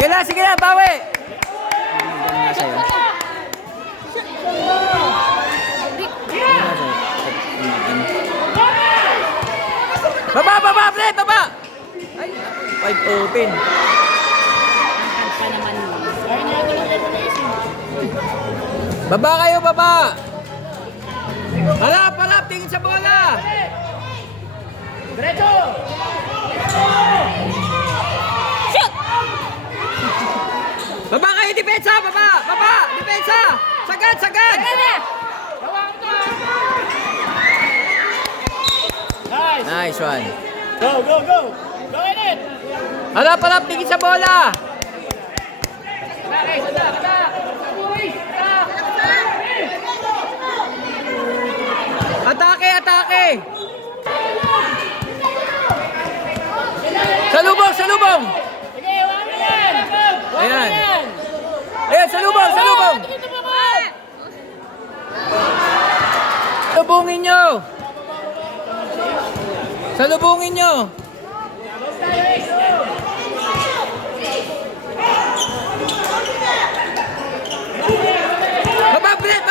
Sige na, bawi! Ganun nga sa'yo. Baba, pre, baba! Ay, wide open. Pa naman mo. Ay, niya ako lang revelation. Baba kayo, baba! Harap, tingin sa bola! Diretso! Baba kayo, depensa! Baba! Depensa! Sagad! Nice one. Go! Go in it! Harap, tingin sa bola! Atake! Salubong! Sige, wala mo yan! Ayan. Ayan, salubong! Salubungin nyo! Baba, Brent!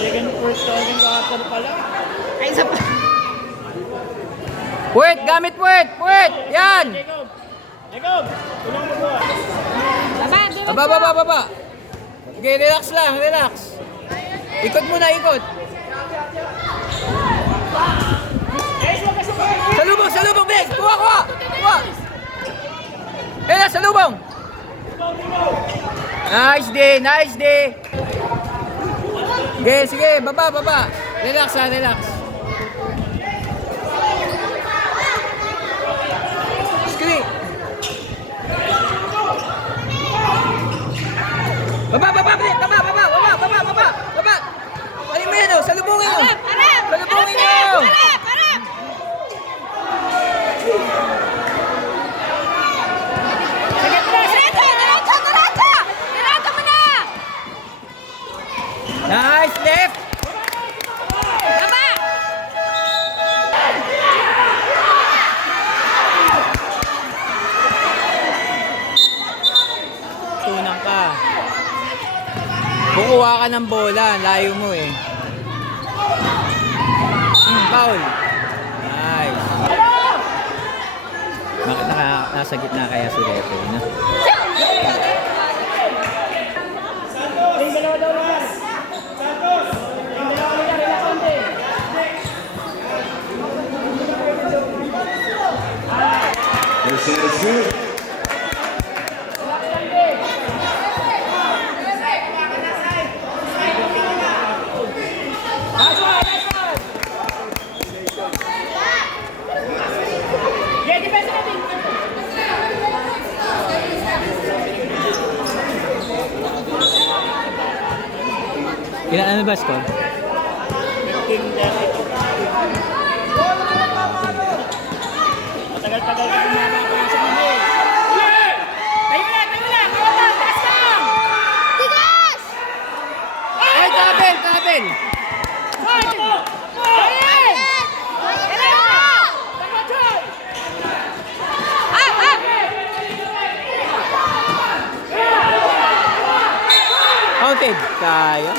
Second first starting quarter pala. Ay, isa pa. Puwet! Gamit puwet! Yan! Jacob! Tulong mo ba? Baba! Okay, relax. Ikot muna. Salubong, Bex! Kuha! Kaya, salubong! Nice day! Sige, baba! Relax. Screen! Baba! Ano mo yan, salubungin nyo! Nice, left! Tunang ka. Kukuha ka ng bola, layo mo eh. Foul. Nice. Bakit nasa gitna kaya si Repo, no? Ilan ba score? 15-32. Matagal-tagal ka kumapapasok mo eh. Tayo lang! Taas lang! Tigas! Ay, kabel! Counted. Kaya.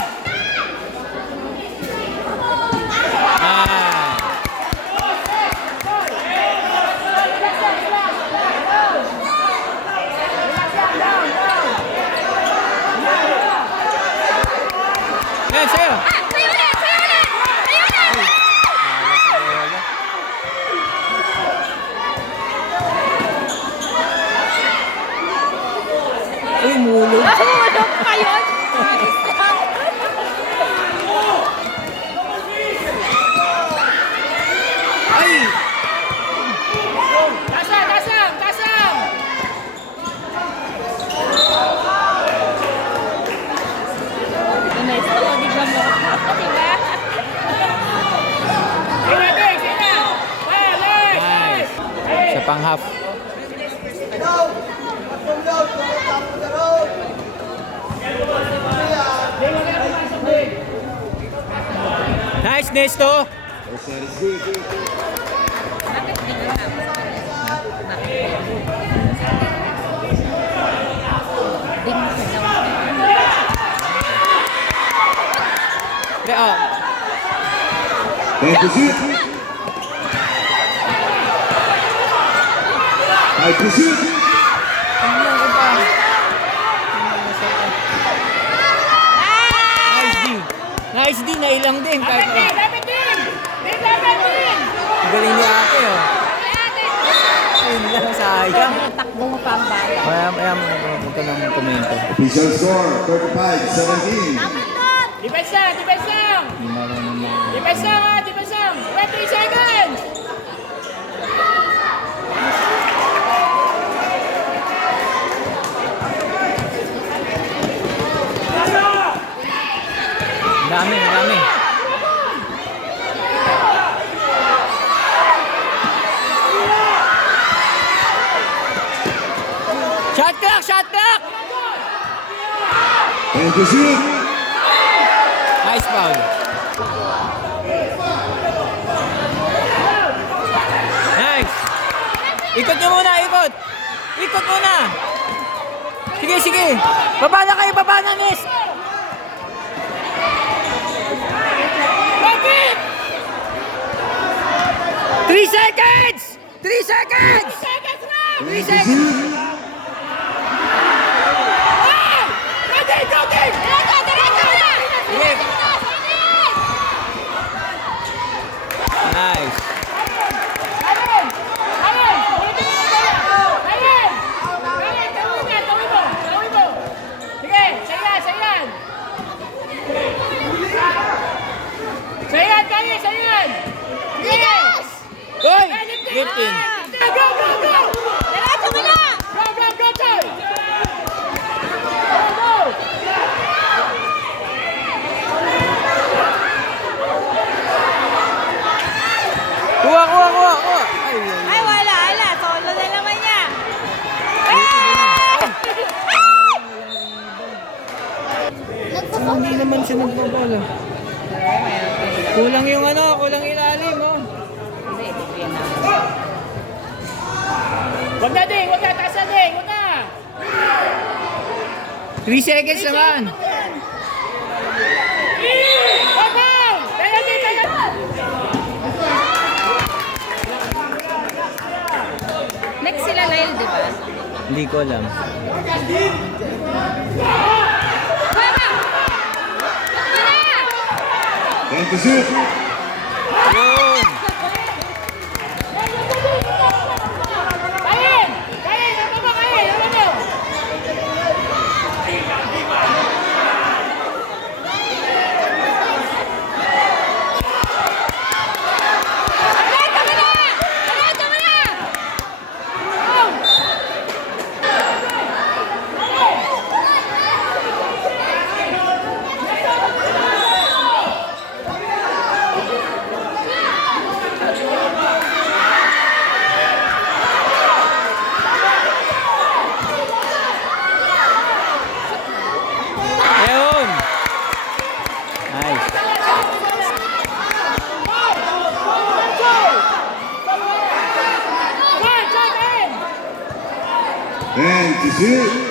Yan, sa'yo. Uy, mulog. Mulog pa yun? Ay! Tasam! Nice to, biglang mo. Diba? Nice. Sa pang-half. Nice, Nesto. And to shoot. Five to shoot. Nice D. Nice D, nailang din. Kahit Dapat din! Dapat din! galing ni ate, oh. Ayun lang, sayang. Takbo mo pa ang bala. Maya, huwag ka nang komento. Official score 35-17. Defense lang! Defense lang! Hindi marunong na. Defense lang ha! Defense lang! 20 seconds! Dami, dami. Shot clock! Shot clock! And to shoot. Nice foul. Nice. Ikot nyo muna, ikot. Ikot muna. Sige, sige. Baba na kayo, baba na, Nis. Bakit? 3 seconds! 3 seconds! Seconds lang! 3 And to seconds! shoot. Ah! Ready! Ready! Diretso! Diretso na! Sige. Nice. Alin! Alin! Ulitin mo na kaya! Alin! Alin! Tawin na! Tawin mo! Tawin mo! Sige! Sayan! Sayan! Sayan! Kaya! Sayan! Sige! Hoy! Eh, lifting! Lifting. Go! Go! Go! Diretso mo na! Go! Go! Go! Choy! Go! Go! Kuha, kuha, kuha, kuha. Ay, ay, ay. Ay, wala. Solo na naman niya. Hindi naman siya nagbabalo. Kulang yung ano, kulang ilalim, oh. Wag na ding! Wag na! Taas na ding! Wag na! 3 seconds naman. Wag na! Kaya din! Kaya! Next sila Lyle, di ba? Hindi ko alam. And to shoot. Yun! Kain! Kain! Ano ba kain? Ano mo? Diretso mo na! Diretso mo na! Ayun! Nice. Choy! Choy! Kain! And to shoot.